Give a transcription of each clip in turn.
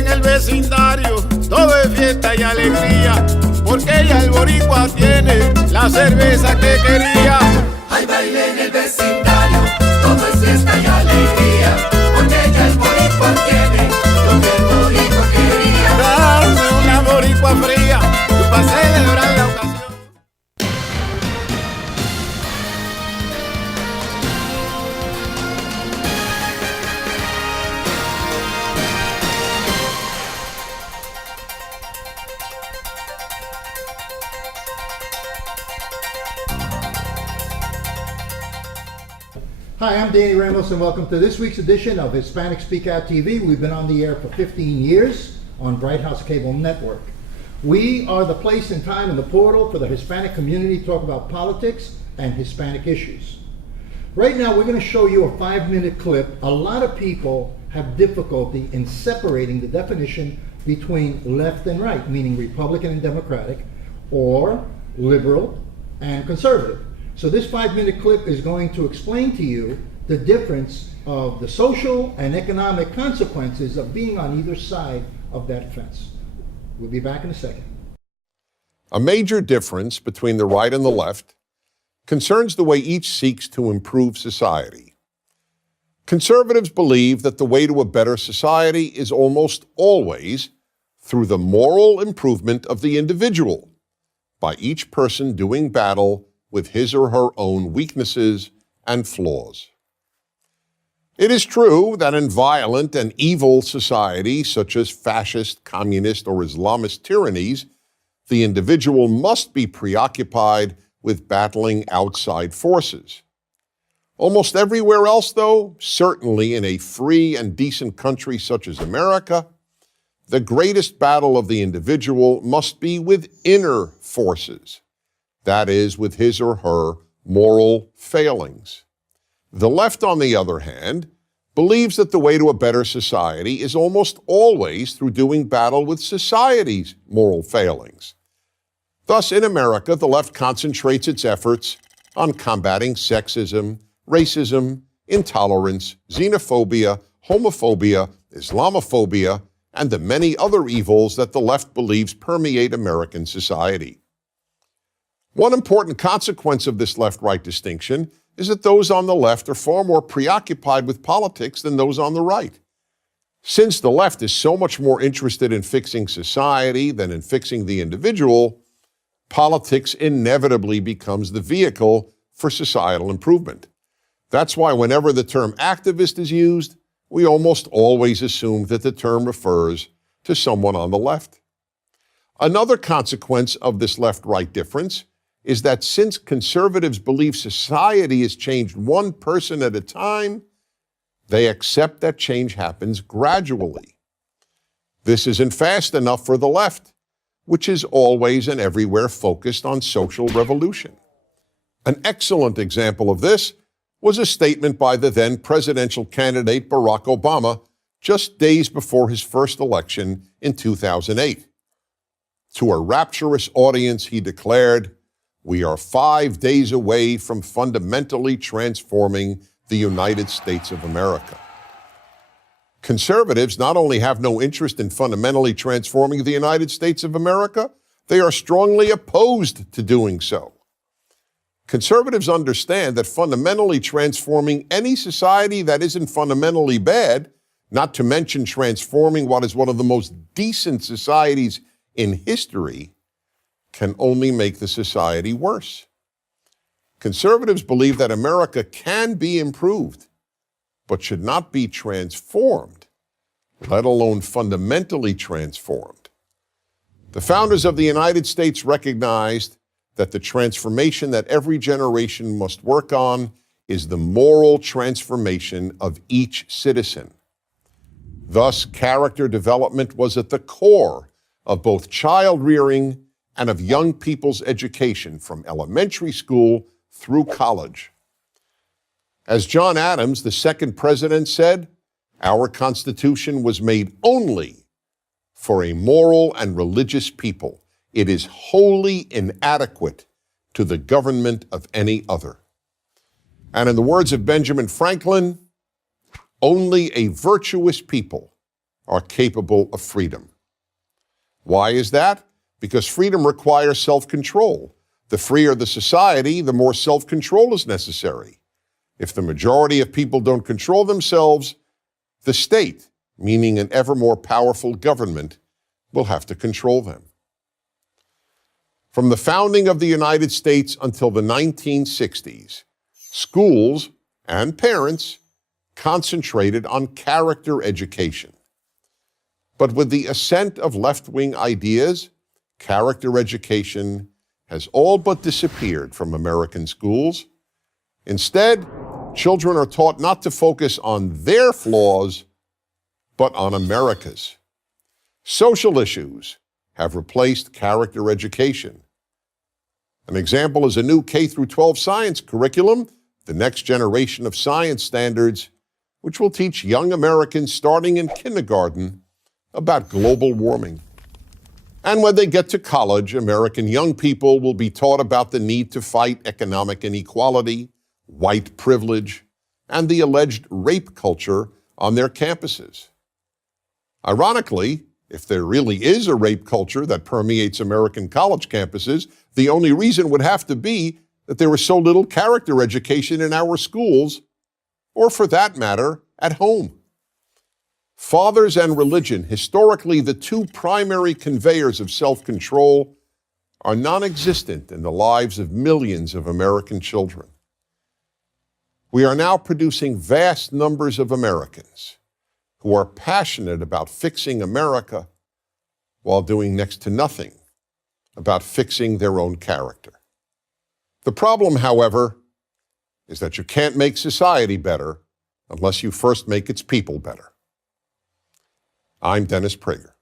en el vecindario todo es fiesta y alegría, porque ya el boricua tiene la cerveza que quería. Hay baile en el vecindario, todo es fiesta y alegría, porque ya el boricua tiene lo que el boricua quería. Dame una boricua fría para celebrar la ocasión. Hi, I'm Danny Ramos and welcome to this week's edition of Hispanic Speak Out TV. We've been on the air for 15 years on Bright House Cable Network. We are the place and time and the portal for the Hispanic community to talk about politics and Hispanic issues. Right now we're going to show you a 5-minute clip. A lot of people have difficulty in separating the definition between left and right, meaning Republican and Democratic, or liberal and conservative. So this 5-minute clip is going to explain to you the difference of the social and economic consequences of being on either side of that fence. We'll be back in a second. A major difference between the right and the left concerns the way each seeks to improve society. Conservatives believe that the way to a better society is almost always through the moral improvement of the individual, by each person doing battle with his or her own weaknesses and flaws. It is true that in violent and evil societies, such as fascist, communist, or Islamist tyrannies, the individual must be preoccupied with battling outside forces. Almost everywhere else, though, certainly in a free and decent country such as America, the greatest battle of the individual must be with inner forces. That is, with his or her moral failings. The left, on the other hand, believes that the way to a better society is almost always through doing battle with society's moral failings. Thus, in America, the left concentrates its efforts on combating sexism, racism, intolerance, xenophobia, homophobia, Islamophobia, and the many other evils that the left believes permeate American society. One important consequence of this left-right distinction is that those on the left are far more preoccupied with politics than those on the right. Since the left is so much more interested in fixing society than in fixing the individual, politics inevitably becomes the vehicle for societal improvement. That's why whenever the term activist is used, we almost always assume that the term refers to someone on the left. Another consequence of this left-right difference is that since conservatives believe society is changed one person at a time, they accept that change happens gradually. This isn't fast enough for the left, which is always and everywhere focused on social revolution. An excellent example of this was a statement by the then presidential candidate Barack Obama just days before his first election in 2008. To a rapturous audience, he declared, "We are 5 days away from fundamentally transforming the United States of America." Conservatives not only have no interest in fundamentally transforming the United States of America, they are strongly opposed to doing so. Conservatives understand that fundamentally transforming any society that isn't fundamentally bad, not to mention transforming what is one of the most decent societies in history, can only make the society worse. Conservatives believe that America can be improved, but should not be transformed, let alone fundamentally transformed. The founders of the United States recognized that the transformation that every generation must work on is the moral transformation of each citizen. Thus, character development was at the core of both child rearing and of young people's education from elementary school through college. As John Adams, the second president, said, "Our Constitution was made only for a moral and religious people. It is wholly inadequate to the government of any other." And in the words of Benjamin Franklin, "Only a virtuous people are capable of freedom. Why is that? Because freedom requires self-control. The freer the society, the more self-control is necessary. If the majority of people don't control themselves, the state, meaning an ever more powerful government, will have to control them. From the founding of the United States until the 1960s, schools and parents concentrated on character education. But with the ascent of left-wing ideas, character education has all but disappeared from American schools. Instead, children are taught not to focus on their flaws, but on America's. Social issues have replaced character education. An example is a new K-12 science curriculum, the next generation of science standards, which will teach young Americans starting in kindergarten about global warming. And when they get to college, American young people will be taught about the need to fight economic inequality, white privilege, and the alleged rape culture on their campuses. Ironically, if there really is a rape culture that permeates American college campuses, the only reason would have to be that there was so little character education in our schools, or for that matter, at home. Fathers and religion, historically the two primary conveyors of self-control, are non-existent in the lives of millions of American children. We are now producing vast numbers of Americans who are passionate about fixing America while doing next to nothing about fixing their own character. The problem, however, is that you can't make society better unless you first make its people better. I'm Dennis Prager.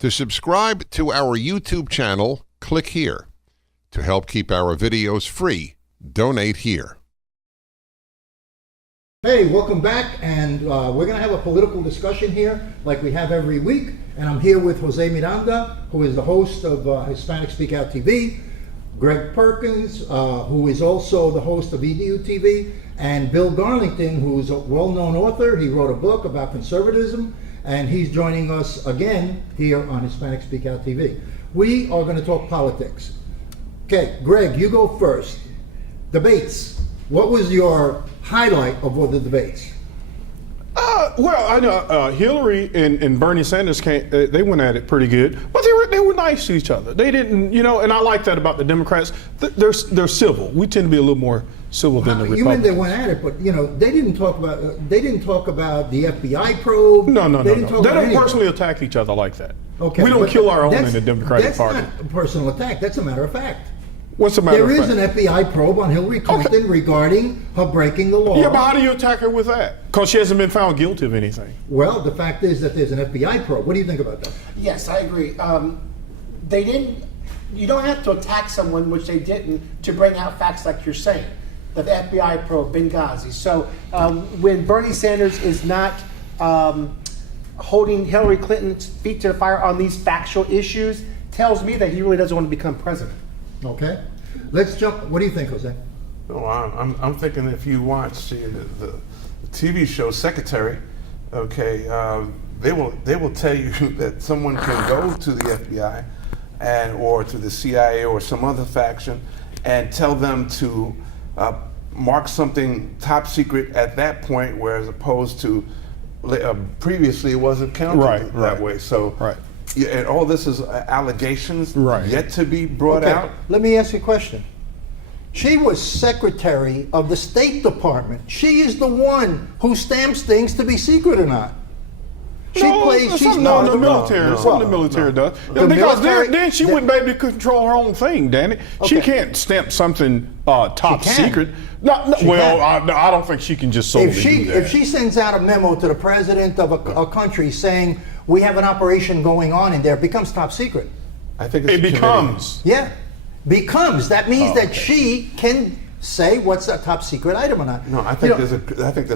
To subscribe to our YouTube channel, click here. To help keep our videos free, donate here. Hey, welcome back, and we're going to have a political discussion here like we have every week, and I'm here with Jose Miranda, who is the host of Hispanic Speak Out TV, Greg Perkins, who is also the host of EDU TV, and Bill Garlington, who's a well-known author. He wrote a book about conservatism, and he's joining us again here on Hispanic Speak Out TV. We are going to talk politics. Okay, Greg, you go first. Debates. What was your highlight of all the debates? Well, I know Hillary and Bernie Sanders they went at it pretty good, but they were nice to each other. They didn't, and I like that about the Democrats. They're civil. We tend to be a little more civil than the Republicans. You mean they went at it, but they didn't talk about the FBI probe. No. They don't personally attack each other like that. Okay, we don't kill our own in the Democratic Party. That's not a personal attack. That's a matter of fact. What's the matter of fact? There is an FBI probe on Hillary Clinton regarding her breaking the law. Yeah, but how do you attack her with that? Because she hasn't been found guilty of anything. Well, the fact is that there's an FBI probe. What do you think about that? Yes, I agree. They didn't. You don't have to attack someone, which they didn't, to bring out facts like you're saying. The FBI probe, Benghazi. So when Bernie Sanders is not holding Hillary Clinton's feet to the fire on these factual issues, tells me that he really doesn't want to become president. Okay, let's jump. What do you think, Jose? Oh, I'm thinking if you watch the TV show Secretary, okay, they will tell you that someone can go to the FBI or to the CIA or some other faction and tell them to mark something top secret at that point, whereas opposed to previously it wasn't counted that way. So. Right. Yeah, and all this is allegations yet to be brought out. Let me ask you a question. She was Secretary of the State Department. She is the one who stamps things to be secret or not. She's not the military. Some of the military does. Because then she wouldn't be able to control her own thing, Danny. Okay. She can't stamp something top secret. I don't think she can just solely do that. If she sends out a memo to the president of a country saying we have an operation going on in there, it becomes top secret. I think it becomes. Yeah, becomes. That means that she can say what's a top secret item or not. No, I think there's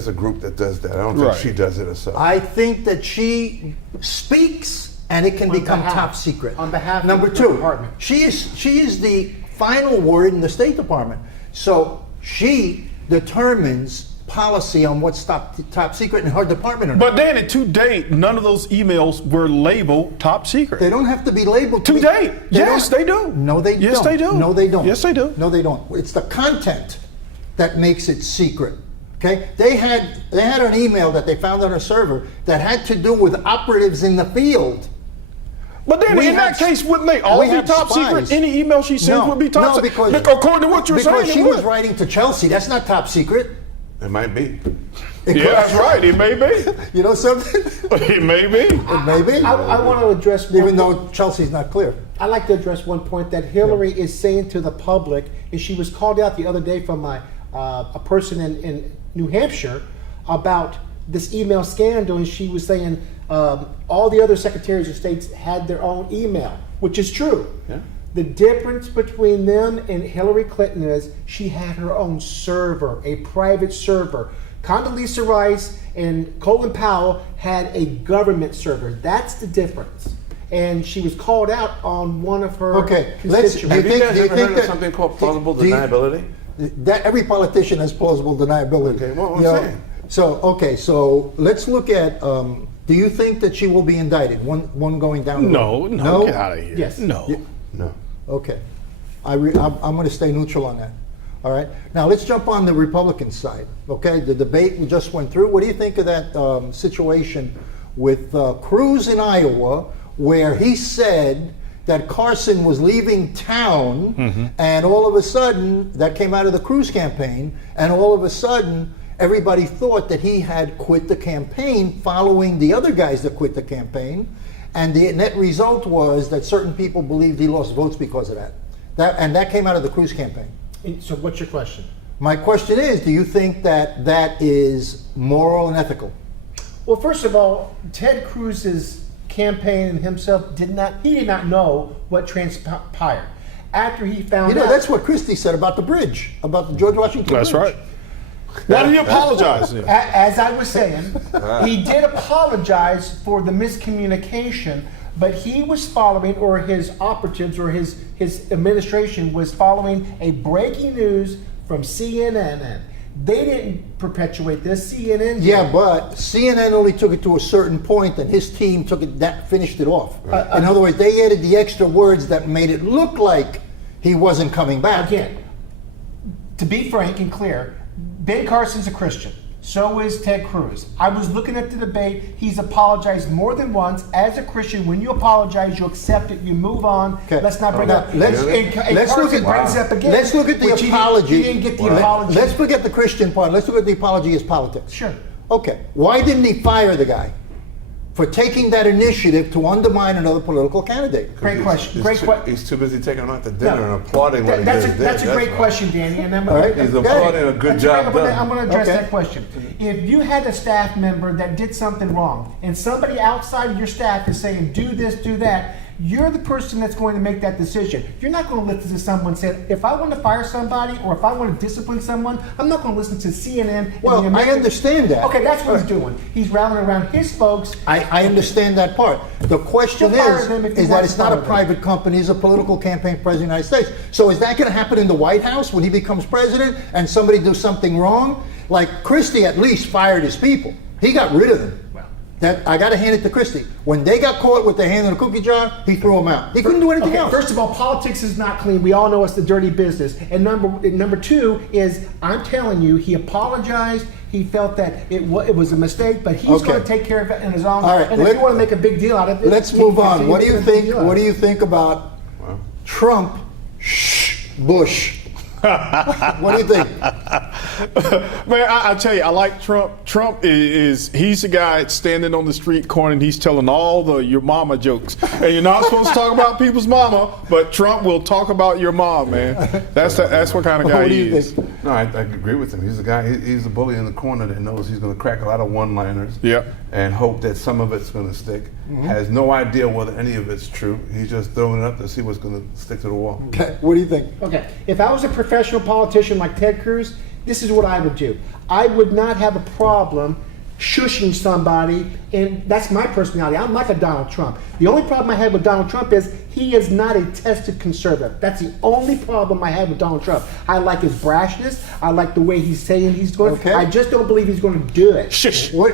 a group that does that. I don't think she does it herself. I think that she speaks and it can become top secret. On behalf Number of the two, department. she is the final word in the State Department. So she determines policy on what's top secret in her department or not. But Danny, to date, none of those emails were labeled top secret. They don't have to be labeled. To date, yes, they do. No, they don't. Yes, they do. No, they don't. Yes, they do. No, they don't. It's the content that makes it secret. Okay? They had an email that they found on a server that had to do with operatives in the field. But then in that case, wouldn't they all be top secret? Any email she sends would be top secret? Because according to what you're saying, because she was writing to Chelsea. That's not top secret. It might be. Yeah, that's right. It may be. You know something? It may be. It may be. I want to address even though Chelsea's not clear. I'd like to address one point that Hillary is saying to the public, and she was called out the other day from a person in New Hampshire about this email scandal, and she was saying all the other secretaries of states had their own email, which is true. Yeah. The difference between them and Hillary Clinton is she had her own server, a private server. Condoleezza Rice and Colin Powell had a government server. That's the difference. And she was called out on one of her constituents. Have you guys ever heard of something called plausible deniability? That every politician has plausible deniability. Okay, well, what I'm saying. So let's look at. Do you think that she will be indicted? One going down the road? No, get out of here. Yes. No. No. Okay. I'm going to stay neutral on that. All right. Now let's jump on the Republican side. Okay. The debate we just went through. What do you think of that situation with Cruz in Iowa, where he said that Carson was leaving town, and all of a sudden that came out of the Cruz campaign, and all of a sudden everybody thought that he had quit the campaign following the other guys that quit the campaign, and the net result was that certain people believed he lost votes because of that. That came out of the Cruz campaign. So what's your question? My question is, do you think that that is moral and ethical? Well, first of all, Ted Cruz's campaign and himself did not know what transpired. After he found out, that's what Christie said about the bridge, about the George Washington That's Bridge. right. Why did he apologize then? As I was saying, he did apologize for the miscommunication, but he was following, or his operatives or his administration was following a breaking news from CNN. They didn't perpetuate this. CNN did. Yeah, but CNN only took it to a certain point, and his team finished it off. In other words, they added the extra words that made it look like he wasn't coming back. Again, to be frank and clear, Ben Carson's a Christian. So is Ted Cruz. I was looking at the debate. He's apologized more than once. As a Christian, when you apologize, you accept it, you move on. Okay. Let's not bring up. Let's look at the apology. He didn't get the apology. Let's forget the Christian part. Let's look at the apology as politics. Sure. Okay. Why didn't he fire the guy for taking that initiative to undermine another political candidate? Great question. He's too busy taking him out to dinner and applauding what he just did. That's a great question, Danny. And He's applauding a good job done. I'm going to address that question. If you had a staff member that did something wrong, and somebody outside of your staff is saying, do this, do that, you're the person that's going to make that decision. You're not going to listen to someone say, if I want to fire somebody or if I want to discipline someone, I'm not going to listen to CNN. Well, I understand that. Okay, that's what he's doing. He's rallying around his folks. I understand that part. The question is that it's not a them. private company, it's a political campaign for President of the United States. So is that going to happen in the White House when he becomes president and somebody do something wrong? Like Christie at least fired his people. He got rid of them. That I got to hand it to Christie. When they got caught with their hand in a cookie jar, he threw them out. He couldn't do anything else. First of all, politics is not clean. We all know it's the dirty business. And number two is, I'm telling you, he apologized. He felt that it was a mistake, but he's going to take care of it in his own. All right, and if you want to make a big deal out of it, let's move on. What do you think? What do you think about Trump? Bush. What do you think? Man, I tell you, I like Trump. Trump he's the guy standing on the street corner and he's telling all the your mama jokes. And you're not supposed to talk about people's mama, but Trump will talk about your mom, man. That's what kind of guy he is. No, I agree with him. He's the guy. He's the bully in the corner that knows he's going to crack a lot of one-liners. Yep. And hope that some of it's going to stick. Has no idea whether any of it's true. He's just throwing it up to see what's going to stick to the wall. Okay. What do you think? Okay. If I was a professional politician like Ted Cruz, this is what I would do. I would not have a problem shushing somebody, and that's my personality. I'm like a Donald Trump. The only problem I have with Donald Trump is he is not a tested conservative. That's the only problem I have with Donald Trump. I like his brashness. I like the way he's saying he's going. Okay. I just don't believe he's going to do it. Shush. What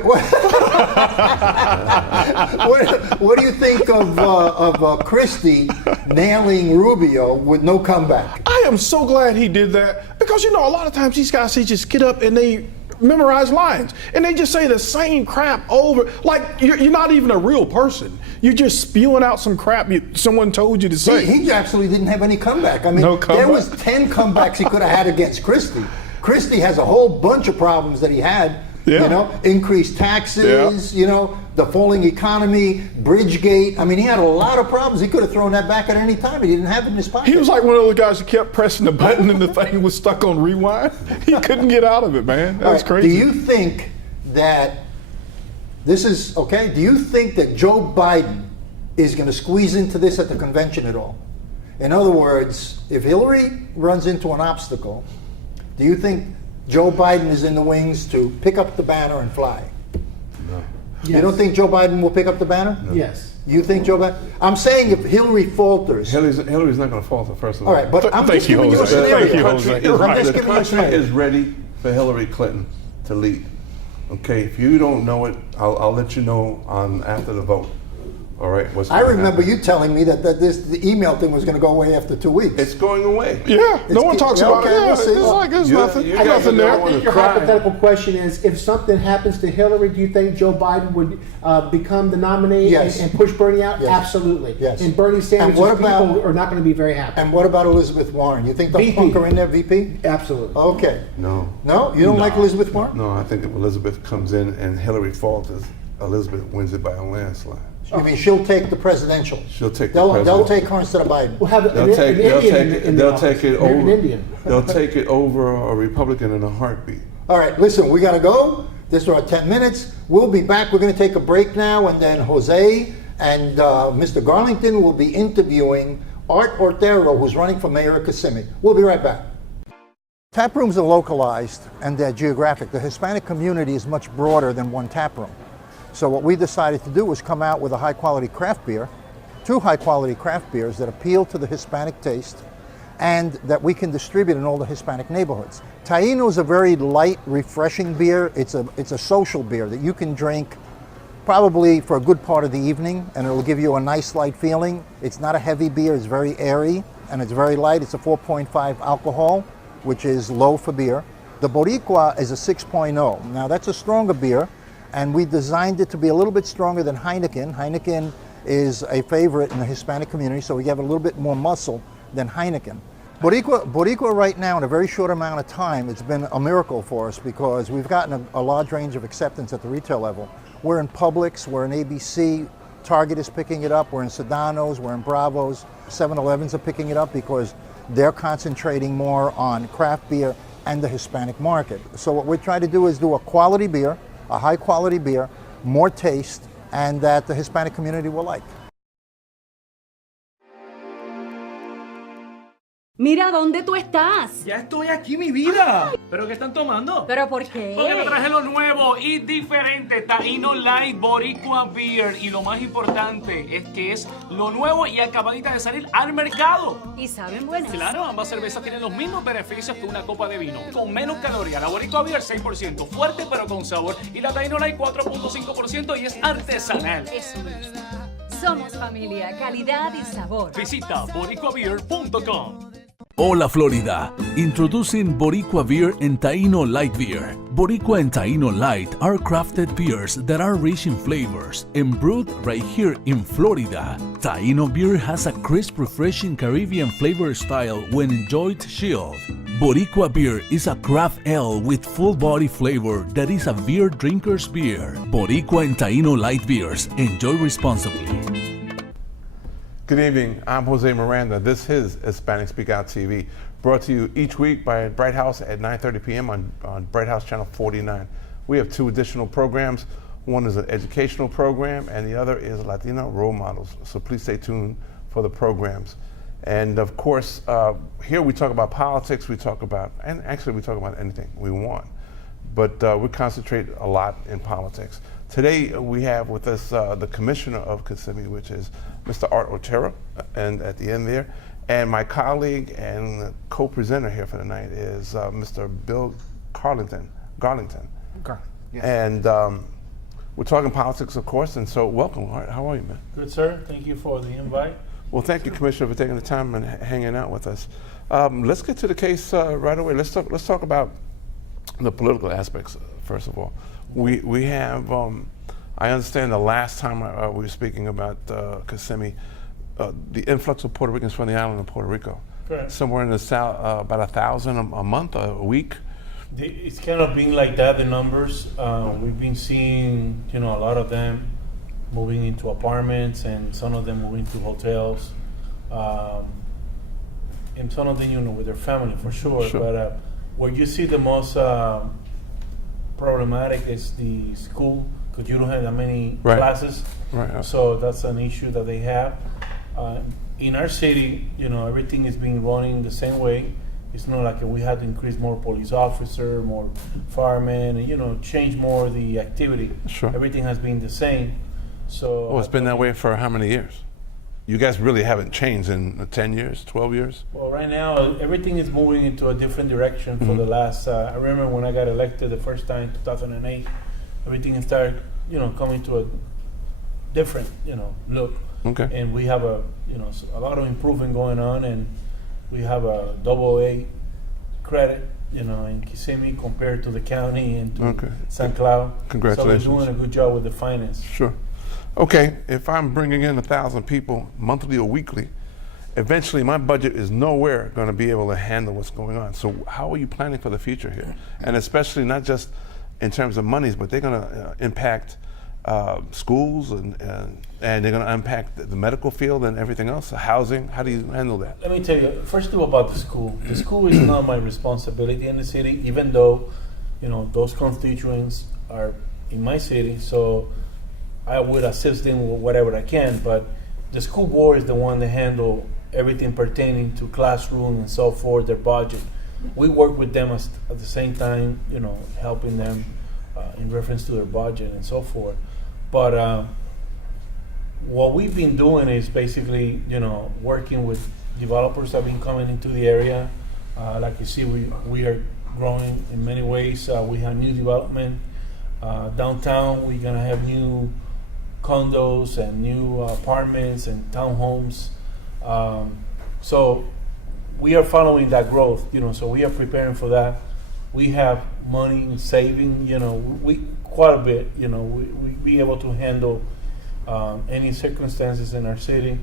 do you think of Christie nailing Rubio with no comeback? I am so glad he did that because, a lot of times these guys, they just get up and they memorize lines and they just say the same crap over. Like you're not even a real person. You're just spewing out some crap someone told you to say. He absolutely didn't have any comeback. I mean, No comeback. there was 10 comebacks he could have had against Christie. Christie has a whole bunch of problems that he had. Yeah. Increased taxes, the falling economy, Bridgegate. I mean, he had a lot of problems. He could have thrown that back at any time. He didn't have it in his pocket. He was like one of those guys who kept pressing the button and the thing was stuck on rewind. He couldn't get out of it, man. That was crazy. Do you think that this is okay? Do you think that Joe Biden is going to squeeze into this at the convention at all? In other words, if Hillary runs into an obstacle, do you think Joe Biden is in the wings to pick up the banner and fly? No. Yes. You don't think Joe Biden will pick up the banner? No. Yes. You think Joe Biden? I'm saying if Hillary falters. Hillary's not going to falter, first of all. All right, but I'm Thank just you, giving you a Jose. scenario. Thank you, Jose. You're right. just The giving you a country scenario. is ready for Hillary Clinton to lead. Okay, if you don't know it, I'll let you know after the vote. All right. What's I gonna remember happen. you telling me that the email thing was going to go away after 2 weeks. It's going away. Yeah, no one talks about okay, it. Yeah, we'll see. it's like there's You- nothing. you There's guys nothing are there. going I think your cry. hypothetical question is, if something happens to Hillary, do you think Joe Biden would become the nominee Yes. and push Bernie out? Yes. Absolutely. Yes. And Bernie Sanders' And what about- people are not going to be very happy. And what about Elizabeth Warren? You think they'll VP. plunk her in there, VP? Absolutely. Okay. No. No? You don't like Elizabeth Warren? No, I think if Elizabeth comes in and Hillary falters, Elizabeth wins it by a landslide. You mean she'll take the presidential? She'll take the They'll presidential. take her instead of Biden. We'll have an They'll take Indian in the they'll office. take it American over. Indian. They'll take it over a Republican in a heartbeat. All right, listen, we got to go. This is our 10 minutes. We'll be back. We're going to take a break now, and then Jose and Mr. Garlington will be interviewing Art Otero, who's running for mayor of Kissimmee. We'll be right back. Tap rooms are localized and they're geographic. The Hispanic community is much broader than one tap room. So what we decided to do was come out with a high-quality craft beer, 2 high-quality craft beers that appeal to the Hispanic taste and that we can distribute in all the Hispanic neighborhoods. Taino is a very light, refreshing beer. It's a social beer that you can drink probably for a good part of the evening, and it'll give you a nice light feeling. It's not a heavy beer. It's very airy, and it's very light. It's a 4.5 alcohol, which is low for beer. The Boricua is a 6.0. Now, that's a stronger beer, and we designed it to be a little bit stronger than Heineken. Heineken is a favorite in the Hispanic community, so we have a little bit more muscle than Heineken. Boricua right now, in a very short amount of time, it's been a miracle for us because we've gotten a large range of acceptance at the retail level. We're in Publix, we're in ABC, Target is picking it up, we're in Sedano's, we're in Bravo's, 7-Elevens are picking it up because they're concentrating more on craft beer and the Hispanic market. So what we're trying to do is do a quality beer, a high quality beer, more taste, and that the Hispanic community will like. Mira, ¿dónde tú estás? Ya estoy aquí, mi vida. ¿Pero qué están tomando? ¿Pero por qué? Porque te traje lo nuevo y diferente, Taino Light Boricua Beer. Y lo más importante es que es lo nuevo y acabadita de salir al mercado. ¿Y saben buenas? Claro, ambas cervezas tienen los mismos beneficios que una copa de vino. Con menos calorías, la Boricua Beer 6%, fuerte pero con sabor. Y la Taino Light 4.5% y es artesanal. Eso me gusta. Somos familia, calidad y sabor. Visita boricuabeer.com. Hola Florida, introducing Boricua Beer and Taino Light Beer. Boricua and Taino Light are crafted beers that are rich in flavors and brewed right here in Florida. Taino beer has a crisp, refreshing Caribbean flavor style when enjoyed chilled. Boricua beer is a craft ale with full body flavor that is a beer drinker's beer. Boricua and Taino Light Beers. Enjoy responsibly. Good evening. I'm Jose Miranda. This is Hispanic Speak Out TV, brought to you each week by Bright House at 9:30 p.m. on Bright House Channel 49. We have 2 additional programs. One is an educational program, and the other is Latino Role Models. So please stay tuned for the programs. And of course, here we talk about politics, we talk about anything we want. but we concentrate a lot in politics. Today we have with us the Commissioner of Kissimmee, which is Mr. Art Otero, and at the end there, and my colleague and co-presenter here for the night is Mr. Bill Garlington. Yes. And we're talking politics, of course, and so welcome. How are you, man? Good, sir. Thank you for the invite. Well, thank you, Commissioner, for taking the time and hanging out with us. Let's get to the case right away. Let's talk about the political aspects first of all. We have. I understand the last time we were speaking about Kissimmee, the influx of Puerto Ricans from the island of Puerto Rico. Correct. Somewhere in the south, about 1,000 a month, a week. It's kind of been like that. The numbers we've been seeing, a lot of them moving into apartments, and some of them moving to hotels, and some of them, with their family for sure. But where you see the most problematic is the school, because you don't have that many classes. Right. So that's an issue that they have. In our city, everything is being running the same way. It's not like we had to increase more police officer, more firemen, and change more the activity. Sure. Everything has been the same. So. Well, it's been that way for how many years? You guys really haven't changed in 10 years, 12 years? Well, right now, everything is moving into a different direction for the last, I remember when I got elected the first time, 2008, everything started, coming to a different, look. Okay. And we have a lot of improvement going on, and we have a AA credit, in Kissimmee compared to the county and to St. Cloud. Congratulations. So we're doing a good job with the finance. Sure. Okay, if I'm bringing in 1,000 people monthly or weekly, eventually my budget is nowhere going to be able to handle what's going on. So how are you planning for the future here? And especially not just in terms of monies, but they're going to impact schools and they're going to impact the medical field and everything else, housing. How do you handle that? Let me tell you, first of all, about the school. The school is not my responsibility in the city, even though, those constituents are in my city. So I would assist them with whatever I can, but the school board is the one that handle everything pertaining to classroom and so forth, their budget. We work with them at the same time, helping them in reference to their budget and so forth. But what we've been doing is basically, working with developers that have been coming into the area. Like you see, we are growing in many ways. We have new development. Downtown, we're gonna have new condos and new apartments and townhomes. So we are following that growth, so we are preparing for that. We have money in saving, we quite a bit, we be able to handle any circumstances in our city,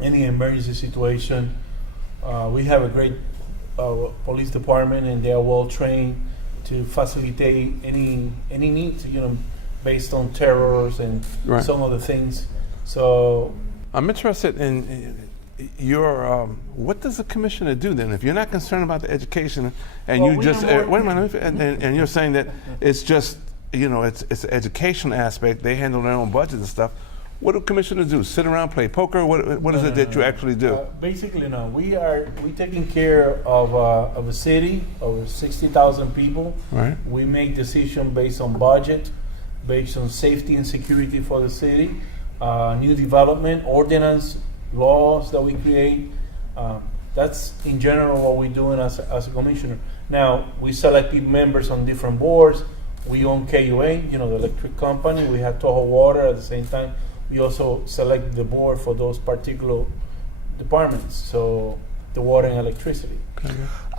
any emergency situation. We have a great police department, and they are well trained to facilitate any needs, based on terrors and some other things. So I'm interested in your, what does the commissioner do then? If you're not concerned about the education and you just, wait a minute, and you're saying that it's just, it's an education aspect, they handle their own budget and stuff. What do commissioners do? Sit around, play poker? What is it that you actually do? Basically, no. We're taking care of a city, over 60,000 people. Right. We make decisions based on budget, based on safety and security for the city, new development, ordinance, laws that we create. That's in general what we're doing as a commissioner. Now, we select members on different boards. We own KUA, the electric company. We have Toho Water at the same time. We also select the board for those particular departments, so the water and electricity.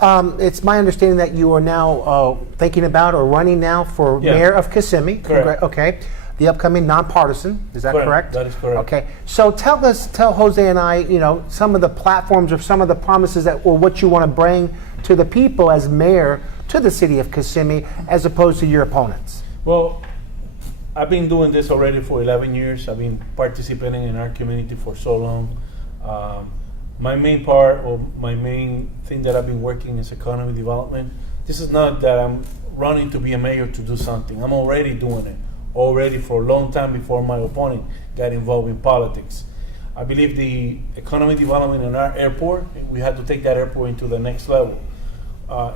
It's my understanding that you are now thinking about or running now for mayor of Kissimmee. Correct. Okay. The upcoming nonpartisan, is that correct? That is correct. Okay. So tell Jose and I, some of the platforms or some of the promises or what you want to bring to the people as mayor to the city of Kissimmee as opposed to your opponents. Well, I've been doing this already for 11 years. I've been participating in our community for so long. My main part, or my main thing that I've been working is economy development. This is not that I'm running to be a mayor to do something. I'm already doing it, already for a long time before my opponent got involved in politics. I believe the economy development in our airport, we had to take that airport into the next level.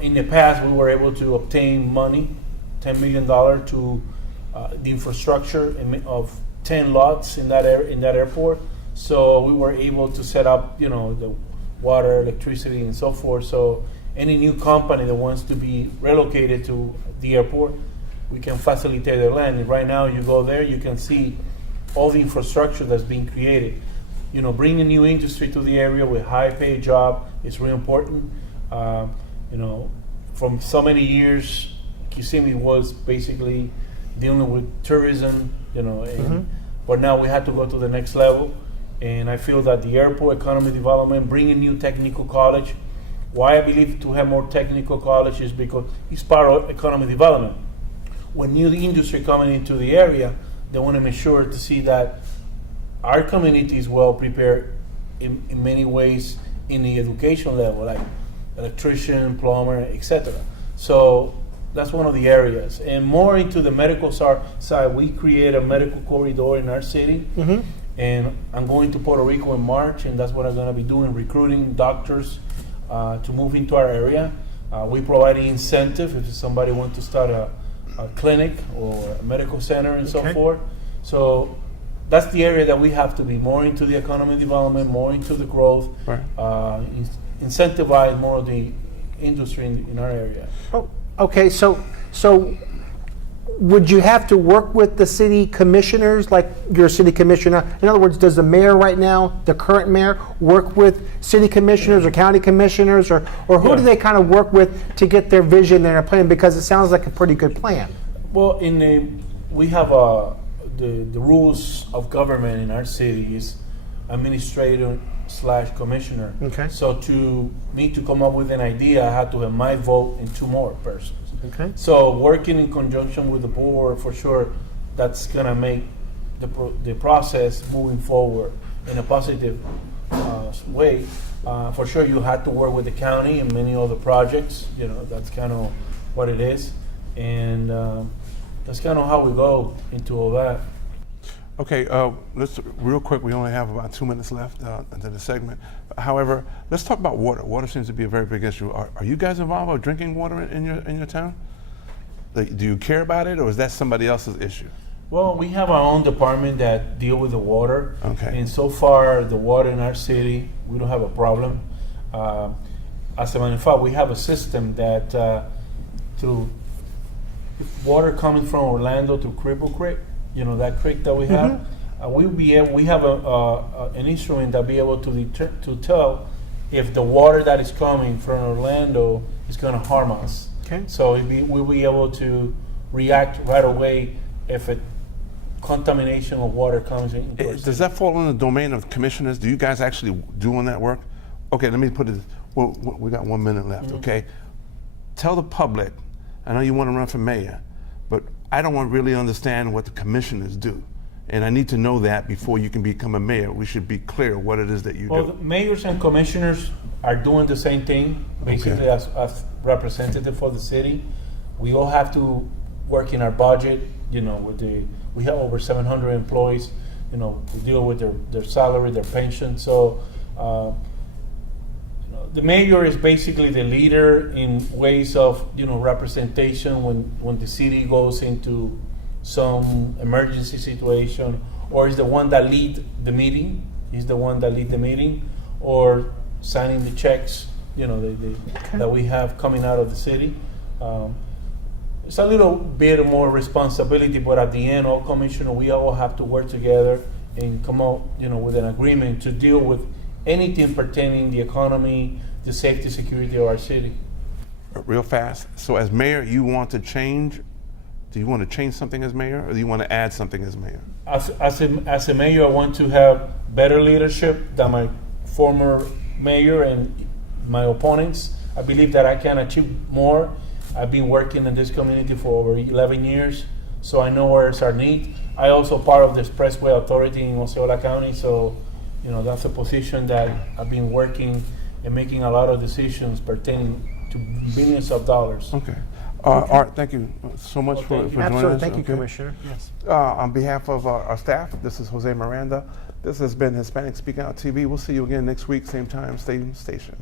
In the past, we were able to obtain money $10 million to the infrastructure of 10 lots in that airport. So we were able to set up, the water, electricity, and so forth. So any new company that wants to be relocated to the airport, we can facilitate their land. And right now, you go there, you can see all the infrastructure that's being created. Bringing new industry to the area with high-paid job is really important. From so many years, Kissimmee was basically dealing with tourism, but now we had to go to the next level. And I feel that the airport economy development, bringing new technical college. Why I believe to have more technical college is because it's part of economy development. When new industry coming into the area, they want to make sure to see that our community is well prepared in many ways in the education level, like electrician, plumber, etc. So that's one of the areas. And more into the medical side, we create a medical corridor in our city. And I'm going to Puerto Rico in March, and that's what I'm going to be doing, recruiting doctors to move into our area. We provide incentive if somebody wants to start a clinic or a medical center and so forth. So that's the area that we have to be more into the economy development, more into the growth, incentivize more of the industry in our area. Oh, okay. So would you have to work with the city commissioners, like your city commissioner? In other words, does the mayor right now, the current mayor, work with city commissioners or county commissioners, or who do they kind of work with to get their vision and their plan? Because it sounds like a pretty good plan. Well, we have the rules of government in our city is administrator/commissioner. Okay. So to me to come up with an idea, I had to have my vote and two more persons. Okay. So working in conjunction with the board, for sure, that's gonna make the process moving forward in a positive way. For sure, you had to work with the county and many other projects. That's kind of what it is, and that's kind of how we go into all that. Okay, let's real quick. We only have about 2 minutes left into the segment. However, let's talk about water. Water seems to be a very big issue. Are you guys involved with drinking water in your town? Do you care about it, or is that somebody else's issue? Well, we have our own department that deal with the water. Okay. And so far, the water in our city, we don't have a problem. As a matter of fact, we have a system that through water coming from Orlando to Cripple Creek, that creek that we have, we have an instrument that be able to tell if the water that is coming from Orlando is going to harm us. Okay. So we'll be able to react right away if a contamination of water comes in. Does that fall in the domain of commissioners? Do you guys actually doing that work? Okay, let me put it. Well, we got 1 minute left. Okay, tell the public. I know you want to run for mayor, but I don't really understand what the commissioners do. And I need to know that before you can become a mayor. We should be clear what it is that you do. Well, the mayors and commissioners are doing the same thing, basically as representative for the city. We all have to work in our budget, we have over 700 employees, we deal with their salary, their pension. So the mayor is basically the leader in ways of representation when the city goes into some emergency situation, or is the one that lead the meeting. He's the one that lead the meeting, or signing the checks that we have coming out of the city. It's a little bit more responsibility, but at the end, all commissioners, we all have to work together and come out with an agreement to deal with anything pertaining the economy, the safety, security of our city. Real fast. So as mayor, you want to change? Do you want to change something as mayor, or do you want to add something as mayor? As a mayor, I want to have better leadership than my former mayor and my opponents. I believe that I can achieve more. I've been working in this community for over 11 years, so I know where's our need. I also part of the Expressway Authority in Osceola County, so that's a position that I've been working and making a lot of decisions pertaining to billions of dollars. Okay. Art, thank you so much for joining us. Absolutely. Thank you, Commissioner. Yes. On behalf of our staff, this is Jose Miranda. This has been Hispanic Speak Out TV. We'll see you again next week, same time, same station.